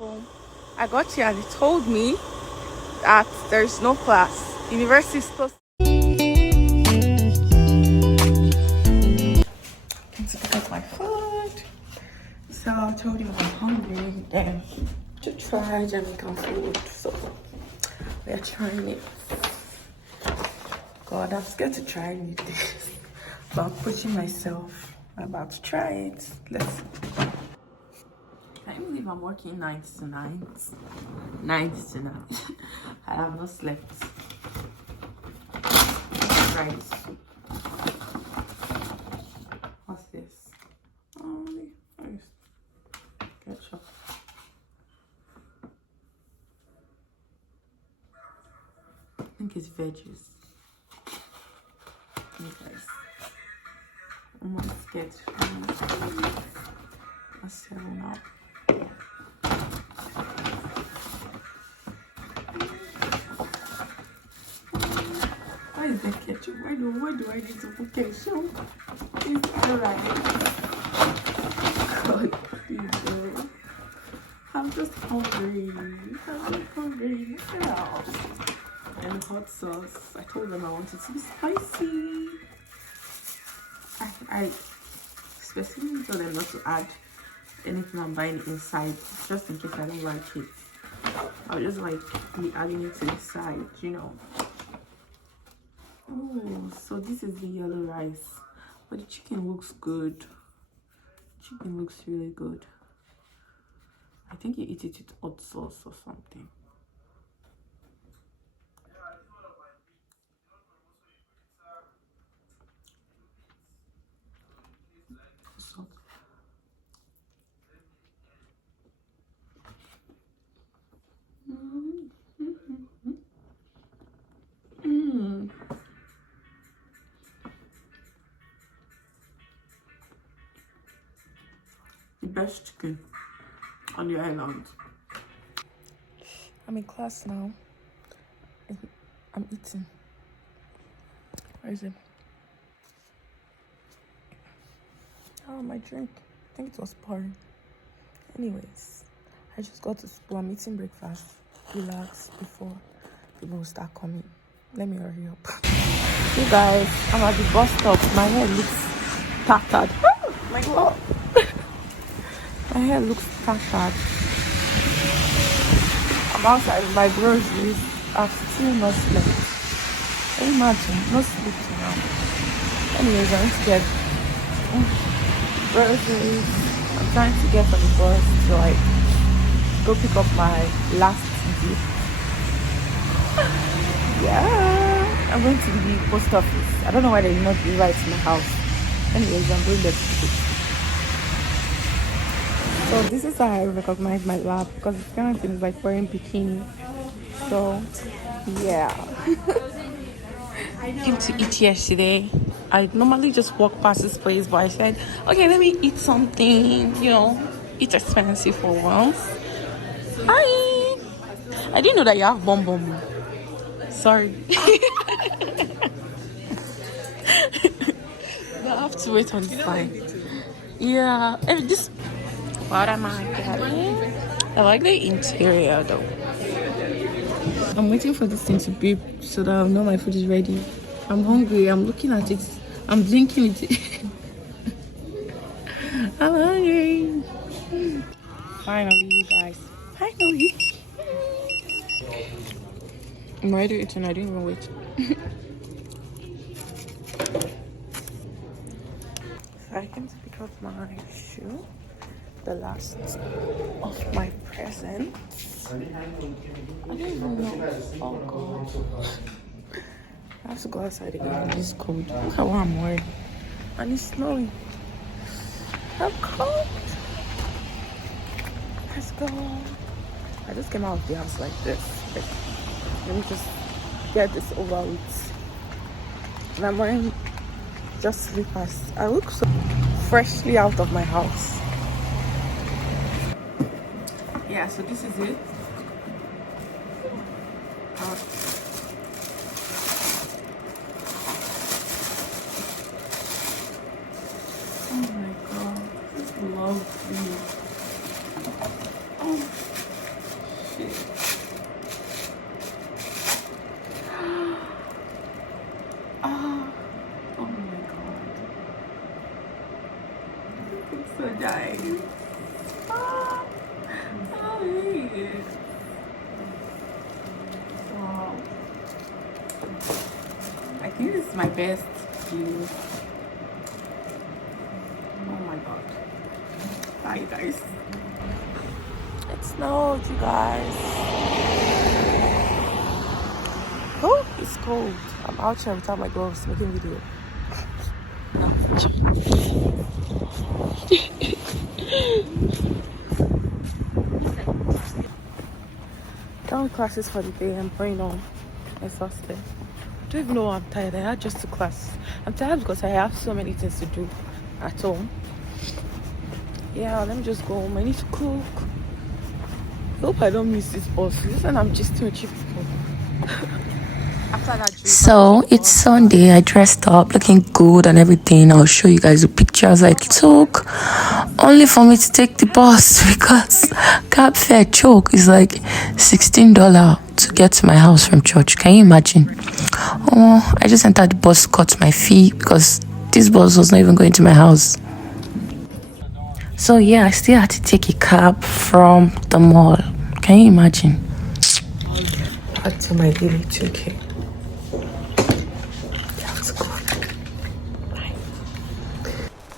I got here and he told me that there's no class. University is closed. Can to pick up my food. So I told him I'm hungry then to try Jamaican food. So we're trying it. God, I'm scared to try this. But I'm pushing myself. I'm about to try it. Let's see. Can you believe I'm working nights tonight? Nights tonight. I have not slept. Right. What's this? Oh, nice. Ketchup. I think it's veggies. Okay. I'm not scared. Let's 7 up. Why is that ketchup? Why do I need to put ketchup? It's alright. God, please. I'm just hungry. Yeah. And hot sauce. I told them I wanted to be spicy. I specifically told them not to add anything I'm buying inside, just in case I don't like it. I'll just like be adding it to the side, you know. Oh, so this is the yellow rice, but the chicken looks good. Chicken looks really good. I think you eat it with hot sauce or something. Salt. The best chicken on the island. I'm in class now. I'm eating. Where is it? Oh, my drink. I think it was pouring. Anyways, I just got to school. I'm eating breakfast. Relax before people will start coming. Let me hurry up. You guys, I'm at the bus stop. My hair looks tattered. My God. My hair looks tattered. I'm outside with my groceries. I've still not slept. Can you imagine? No sleep now. Anyways, I need to get groceries. I'm trying to get on the bus to like go pick up my last gift. Yeah, I'm going to the post office. I don't know why they did not deliver it to my house. Anyways, I'm going there to pick it. So this is how I recognize my lab, because it's kind of things like wearing bikini. So yeah. I came to eat yesterday. I normally just walk past this place, but I said, okay, let me eat something, you know, eat expensive for once. Hi! I didn't know that you have bum bum. Sorry. I have to wait on this line. Yeah, this. What am I getting? I like the interior though. I'm waiting for this thing to beep so that I'll know my food is ready. I'm hungry. I'm looking at it. I'm blinking with it. I'm hungry. Finally, you guys. Finally. I'm already eating. I didn't even wait. So I came to pick up my shoe. The last of my presents. I don't even know. Oh God. I have to go outside again. It's cold. Look at what I'm wearing. And it's snowing. I'm cold. Let's go. I just came out of the house like this. Like, let me just get this over with. And I'm wearing just slippers. I look so freshly out of my house. Yeah, so this is it. Oh my God, this is lovely. Oh, shit. Oh, oh my god. It's so nice. Oh, oh yeah. Wow. I think this is my best view. Oh my god. Hi guys. It snowed, you guys. Oh, it's cold. I'm out here without my gloves making video. Done classes for the day. I'm praying on. Exhausted. I don't even know why I'm tired. I had just 2 classes. I'm tired because I have so many things to do at home. Yeah, let me just go home. I need to cook. I hope I don't miss this bus. Listen, I'm just with cheap people. So it's Sunday. I dressed up looking good and everything. I'll show you guys the pictures I took, only for me to take the bus because cab fare choke is like $16 to get to my house from church. Can you imagine? Oh, I just entered the bus, cut my fee because this bus was not even going to my house. So yeah, I still had to take a cab from the mall. Can you imagine? Back to my daily 2K.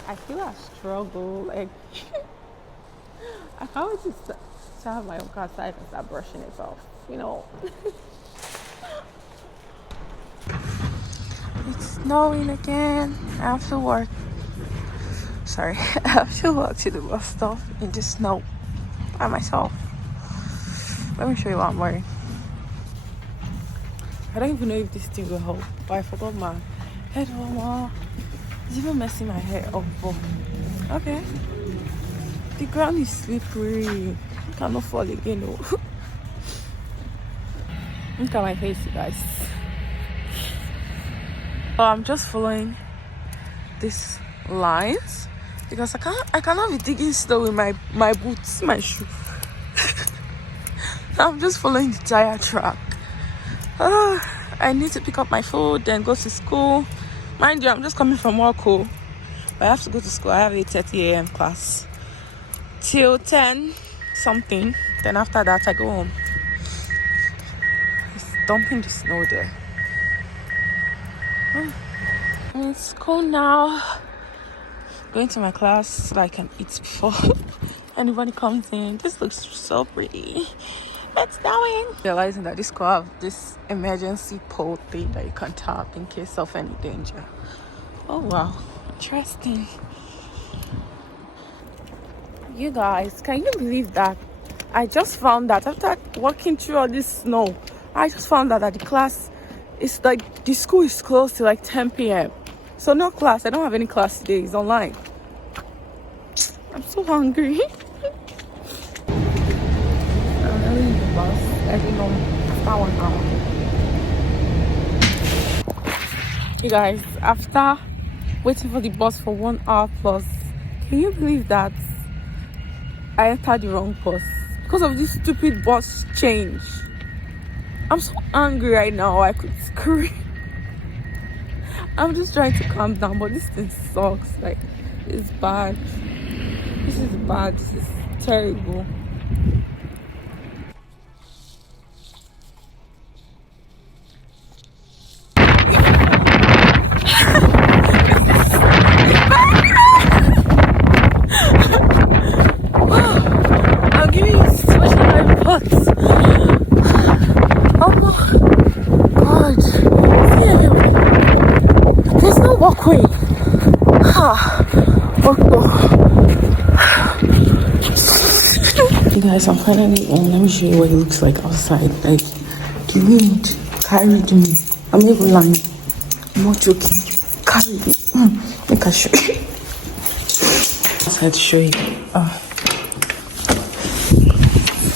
I feel I struggle. Like, I can't wait to have my own car so I can start brushing it off. You know. It's snowing again. I have to work. Sorry, I have to walk to the bus stop in the snow by myself. Let me show you what I'm wearing. I don't even know if this thing will help, but I forgot my head warmer. It's even messing my hair up. Okay. The ground is slippery. I cannot fall again. No. Look at my face, you guys. So I'm just following these lines because I cannot be digging snow with my boots, my shoe. I'm just following the tire track. I need to pick up my food, then go to school. Mind you, I'm just coming from work, but I have to go to school. I have a 8:30 a.m. class till 10 something. Then after that, I go home. It's dumping the snow there. It's school now. Going to my class so I can eat before anybody comes in. This looks so pretty. Let's go in. Realizing that this car have this emergency pole thing that you can tap in case of any danger. Oh wow, interesting. You guys, can you believe that? I just found that after walking through all this snow, I just found out that the class is like, the school is closed till like 10 p.m. So no class. I don't have any class today. It's online. I'm so hungry. I'm early in the bus. I think after 1 hour. You guys, after waiting for the bus for 1 hour plus, can you believe that I entered the wrong bus because of this stupid bus change? I'm so angry right now. I could scream. I'm just trying to calm down, but this thing sucks. Like, it's bad. This is bad. This is terrible. I'm giving you so much in my butt. Oh God. See everywhere. There's no walkway. You guys, I'm finally home. Let me show you what it looks like outside. Like, the wind carried me. I'm not even lying. I'm not joking. Carried me. Make I show you. I had to show you.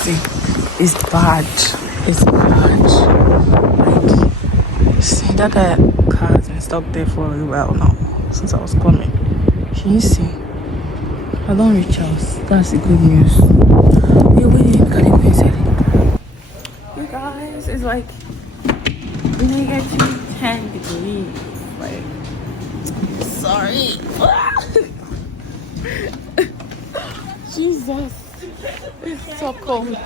See, it's bad. It's bad. Like, see, that car has been stuck there for a while now, since I was coming. Can you see? I don't reach house. That's the good news. Wait, look at the inside. is like when I get to 10 degrees. Like, sorry. Jesus, it's so cold.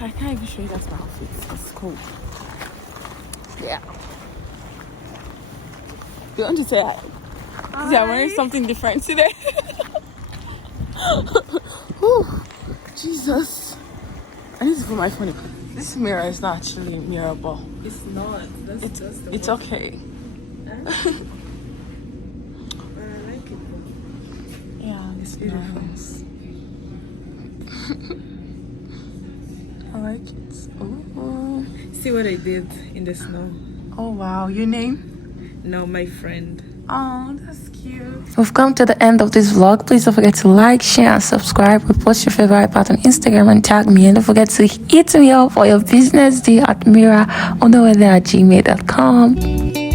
I can't even show you that's my outfit. It's cold. Yeah. You want to say hi? See, I'm wearing something different today. Whew, Jesus. I need to put my phone in. This mirror is not actually mirrorable. It's not. It's okay. Huh? I like it. Yeah, it's Beautiful. nice. I like it. Ooh. See what I did in the snow? Oh wow, your name? No, my friend. Oh, that's cute. We've come to the end of this vlog. Please don't forget to like, share, and subscribe. Repost your favorite part on Instagram and tag me. And don't forget to hit me up for your business deal at miraonovwede@gmail.com.